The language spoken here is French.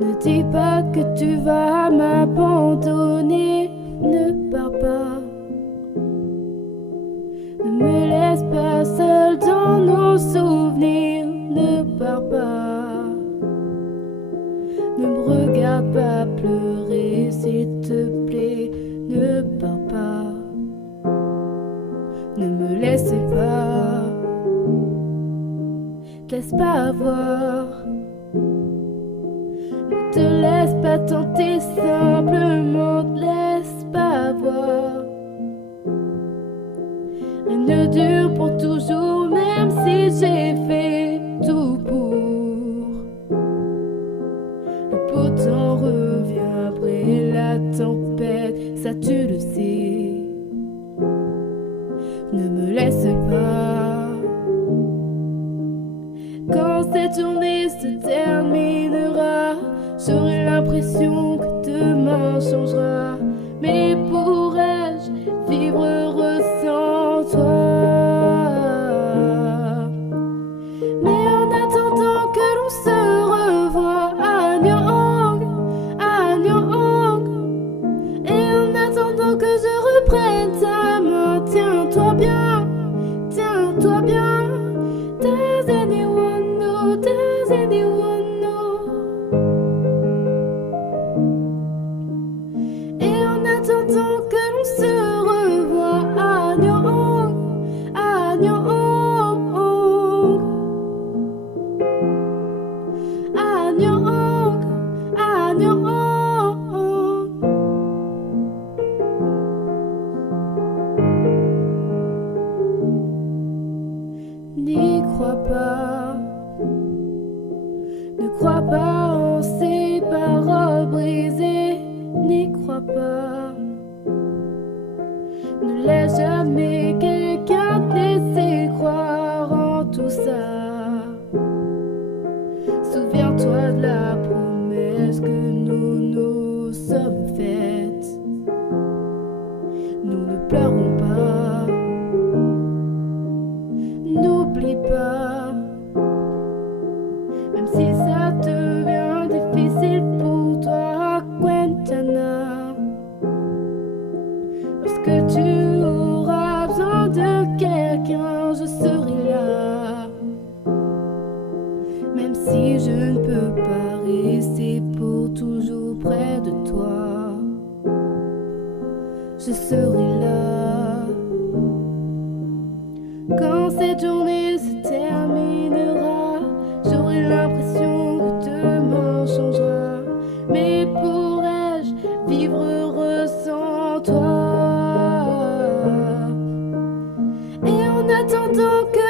Ne dis pas que tu vas m'abandonner, ne pars pas. Ne me laisse pas seule dans nos souvenirs, ne pars pas. Ne me regarde pas pleurer, s'il te plaît, ne pars pas. Ne me laisse pas, te laisse pas avoir. Ne te laisse pas tenter, simplement te laisse pas avoir. Rien ne dure pour toujours, même si j'ai fait tout pour. Le beau temps revient après la tempête, ça tu le sais. Ne me laisse pas. Quand cette journée se terminera, j'aurai l'impression que demain changera. Mais pourrais-je vivre heureux sans toi? Mais en attendant que l'on se revoie, Anyang, Anyang. Et en attendant que je reprenne ta main, tiens-toi bien, tiens-toi bien. Does anyone know, does anyone know? Et en attendant que l'on se revoie, Anyang, Anyang, Anyang, Anyang. N'y crois pas, ne crois pas en ces paroles brisées, n'y crois pas. Ne laisse jamais quelqu'un te laisser croire en tout ça. Souviens-toi de la promesse que nous nous sommes faites. Nous ne pleurons pas. N'oublie pas, même si ça devient difficile pour toi, Quintana. Lorsque tu auras besoin de quelqu'un, je serai là. Même si je ne peux pas rester pour toujours près de toi, je serai là. Quand cette journée se terminera, j'aurai l'impression que demain changera. Mais pourrais-je vivre heureux sans toi? Et en attendant que